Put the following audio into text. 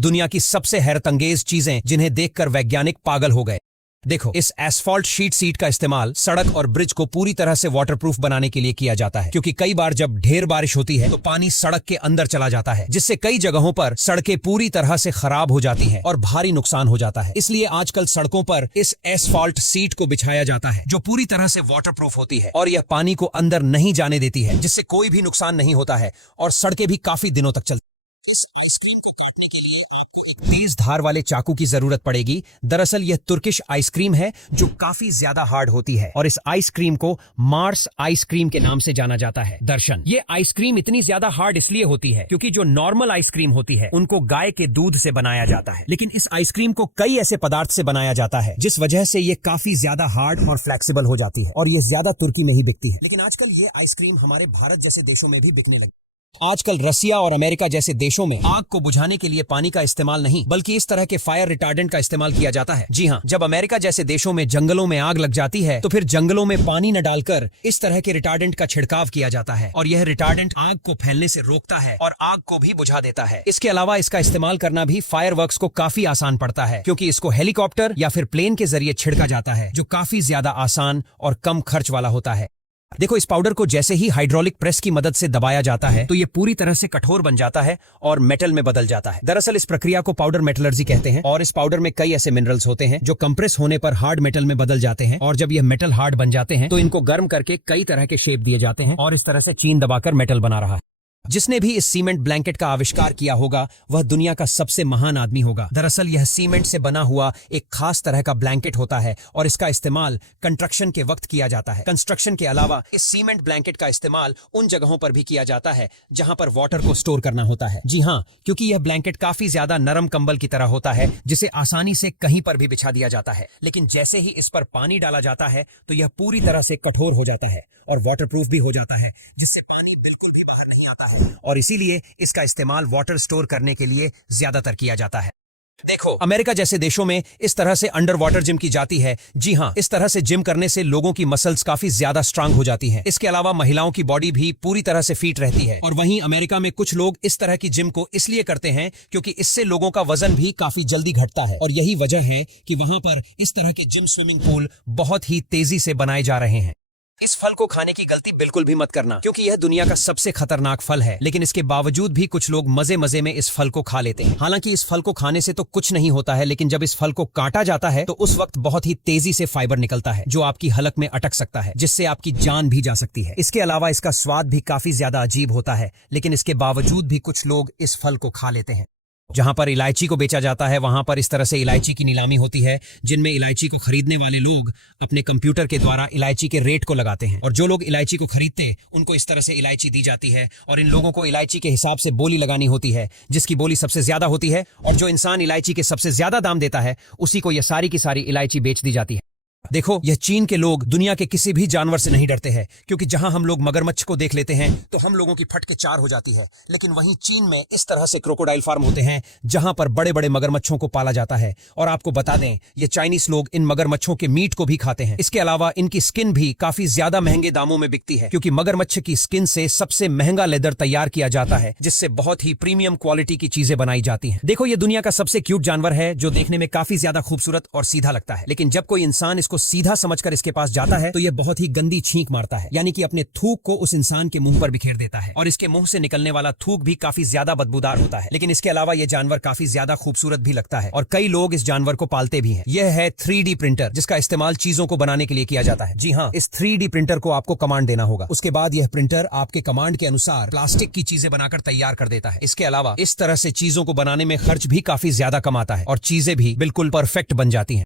दुनिया की सबसे हैरतअंगेज चीजें जिन्हें देखकर वैज्ञानिक पागल हो गए। देखो, इस एसफॉल्ट शीट सीट का इस्तेमाल सड़क और ब्रिज को पूरी तरह से वाटरप्रूफ बनाने के लिए किया जाता है, क्योंकि कई बार जब ढेर बारिश होती है तो पानी सड़क के अंदर चला जाता है, जिससे कई जगहों पर सड़कें पूरी तरह से खराब हो जाती हैं और भारी नुकसान हो जाता है। इसलिए आजकल सड़कों पर इस एसफॉल्ट सीट को बिछाया जाता है, जो पूरी तरह से वाटरप्रूफ होती है और यह पानी को अंदर नहीं जाने देती है, जिससे कोई भी नुकसान नहीं होता है और सड़कें भी काफी दिनों तक चलती। तेज धार वाले चाकू की जरूरत पड़ेगी। दरअसल यह तुर्किश आइसक्रीम है जो काफी ज्यादा हार्ड होती है और इस आइसक्रीम को मार्स आइसक्रीम के नाम से जाना जाता है। दर्शन, ये आइसक्रीम इतनी ज्यादा हार्ड इसलिए होती है क्योंकि जो नॉर्मल आइसक्रीम होती है उनको गाय के दूध से बनाया जाता है, लेकिन इस आइसक्रीम को कई ऐसे पदार्थ से बनाया जाता है जिस वजह से ये काफी ज्यादा हार्ड और फ्लेक्सिबल हो जाती है और ये ज्यादा तुर्की में ही बिकती है। लेकिन आजकल ये आइसक्रीम हमारे भारत जैसे देशों में भी बिकने लगी। आजकल रसिया और अमेरिका जैसे देशों में आग को बुझाने के लिए पानी का इस्तेमाल नहीं बल्कि इस तरह के फायर रिटार्डेंट का इस्तेमाल किया जाता है। जी हाँ, जब अमेरिका जैसे देशों में जंगलों में आग लग जाती है तो फिर जंगलों में पानी न डालकर इस तरह के रिटार्डेंट का छिड़काव किया जाता है और यह रिटार्डेंट आग को फैलने से रोकता है और आग को भी बुझा देता है। इसके अलावा इसका इस्तेमाल करना भी फायरवर्क्स को काफी आसान पड़ता है, क्योंकि इसको हेलीकॉप्टर या फिर प्लेन के जरिए छिड़का जाता है, जो काफी ज्यादा आसान और कम खर्च वाला होता है। देखो, इस पाउडर को जैसे ही हाइड्रोलिक प्रेस की मदद से दबाया जाता है तो ये पूरी तरह से कठोर बन जाता है और मेटल में बदल जाता है। दरअसल इस प्रक्रिया को पाउडर मेटलर्जी कहते हैं और इस पाउडर में कई ऐसे मिनरल्स होते हैं जो कंप्रेस होने पर हार्ड मेटल में बदल जाते हैं और जब ये मेटल हार्ड बन जाते हैं तो इनको गर्म करके कई तरह के शेप दिए जाते हैं और इस तरह से चीन दबाकर मेटल बना रहा है। जिसने भी इस सीमेंट ब्लैंकेट का आविष्कार किया होगा वह दुनिया का सबसे महान आदमी होगा। दरअसल यह सीमेंट से बना हुआ एक खास तरह का ब्लैंकेट होता है और इसका इस्तेमाल कंस्ट्रक्शन के वक्त किया जाता है। कंस्ट्रक्शन के अलावा इस सीमेंट ब्लैंकेट का इस्तेमाल उन जगहों पर भी किया जाता है जहां पर वाटर को स्टोर करना होता है। जी हाँ, क्योंकि यह ब्लैंकेट काफी ज्यादा नरम कंबल की तरह होता है जिसे आसानी से कहीं पर भी बिछा दिया जाता है, लेकिन जैसे ही इस पर पानी डाला जाता है तो यह पूरी तरह से कठोर हो जाता है और वाटरप्रूफ भी हो जाता है, जिससे पानी बिल्कुल भी बाहर नहीं आता है और इसीलिए इसका इस्तेमाल वाटर स्टोर करने के लिए ज्यादातर किया जाता है। देखो, अमेरिका जैसे देशों में इस तरह से अंडर वाटर जिम की जाती है। जी हाँ, इस तरह से जिम करने से लोगों की मसल्स काफी ज्यादा स्ट्रांग हो जाती हैं। इसके अलावा महिलाओं की बॉडी भी पूरी तरह से फिट रहती है और वहीं अमेरिका में कुछ लोग इस तरह की जिम को इसलिए करते हैं क्योंकि इससे लोगों का वजन भी काफी जल्दी घटता है और यही वजह है कि वहां पर इस तरह के जिम स्विमिंग पूल बहुत ही तेजी से बनाए जा रहे हैं। इस फल को खाने की गलती बिल्कुल भी मत करना, क्योंकि यह दुनिया का सबसे खतरनाक फल है, लेकिन इसके बावजूद भी कुछ लोग मजे मजे में इस फल को खा लेते हैं। हालांकि इस फल को खाने से तो कुछ नहीं होता है, लेकिन जब इस फल को काटा जाता है तो उस वक्त बहुत ही तेजी से फाइबर निकलता है जो आपकी हलक में अटक सकता है, जिससे आपकी जान भी जा सकती है। इसके अलावा इसका स्वाद भी काफी ज्यादा अजीब होता है, लेकिन इसके बावजूद भी कुछ लोग इस फल को खा लेते हैं। जहां पर इलायची को बेचा जाता है वहां पर इस तरह से इलायची की नीलामी होती है, जिनमें इलायची को खरीदने वाले लोग अपने कंप्यूटर के द्वारा इलायची के रेट को लगाते हैं और जो लोग इलायची को खरीदते उनको इस तरह से इलायची दी जाती है और इन लोगों को इलायची के हिसाब से बोली लगानी होती है, जिसकी बोली सबसे ज्यादा होती है और जो इंसान इलायची के सबसे ज्यादा दाम देता है उसी को यह सारी की सारी इलायची बेच दी जाती है। देखो, यह चीन के लोग दुनिया के किसी भी जानवर से नहीं डरते हैं, क्योंकि जहां हम लोग मगरमच्छ को देख लेते हैं तो हम लोगों की फट के चार हो जाती है, लेकिन वहीं चीन में इस तरह से क्रोकोडाइल फार्म होते हैं जहां पर बड़े बड़े मगरमच्छों को पाला जाता है। और आपको बता दें, ये चाइनीज लोग इन मगरमच्छों के मीट को भी खाते हैं। इसके अलावा इनकी स्किन भी काफी ज्यादा महंगे दामों में बिकती है, क्योंकि मगरमच्छ की स्किन से सबसे महंगा लेदर तैयार किया जाता है, जिससे बहुत ही प्रीमियम क्वालिटी की चीजें बनाई जाती हैं। देखो, ये दुनिया का सबसे क्यूट जानवर है जो देखने में काफी ज्यादा खूबसूरत और सीधा लगता है, लेकिन जब कोई इंसान इसको सीधा समझकर इसके पास जाता है तो यह बहुत ही गंदी छींक मारता है, यानी कि अपने थूक को उस इंसान के मुंह पर बिखेर देता है और इसके मुंह से निकलने वाला थूक भी काफी ज्यादा बदबूदार होता है। लेकिन इसके अलावा यह जानवर काफी ज्यादा खूबसूरत भी लगता है और कई लोग इस जानवर को पालते भी हैं। यह है 3D प्रिंटर, जिसका इस्तेमाल चीजों को बनाने के लिए किया जाता है। जी हाँ, इस 3D प्रिंटर को आपको कमांड देना होगा, उसके बाद यह प्रिंटर आपके कमांड के अनुसार प्लास्टिक की चीजें बनाकर तैयार कर देता है। इसके अलावा इस तरह से चीजों को बनाने में खर्च भी काफी ज्यादा कम आता है और चीजें भी बिल्कुल परफेक्ट बन जाती हैं।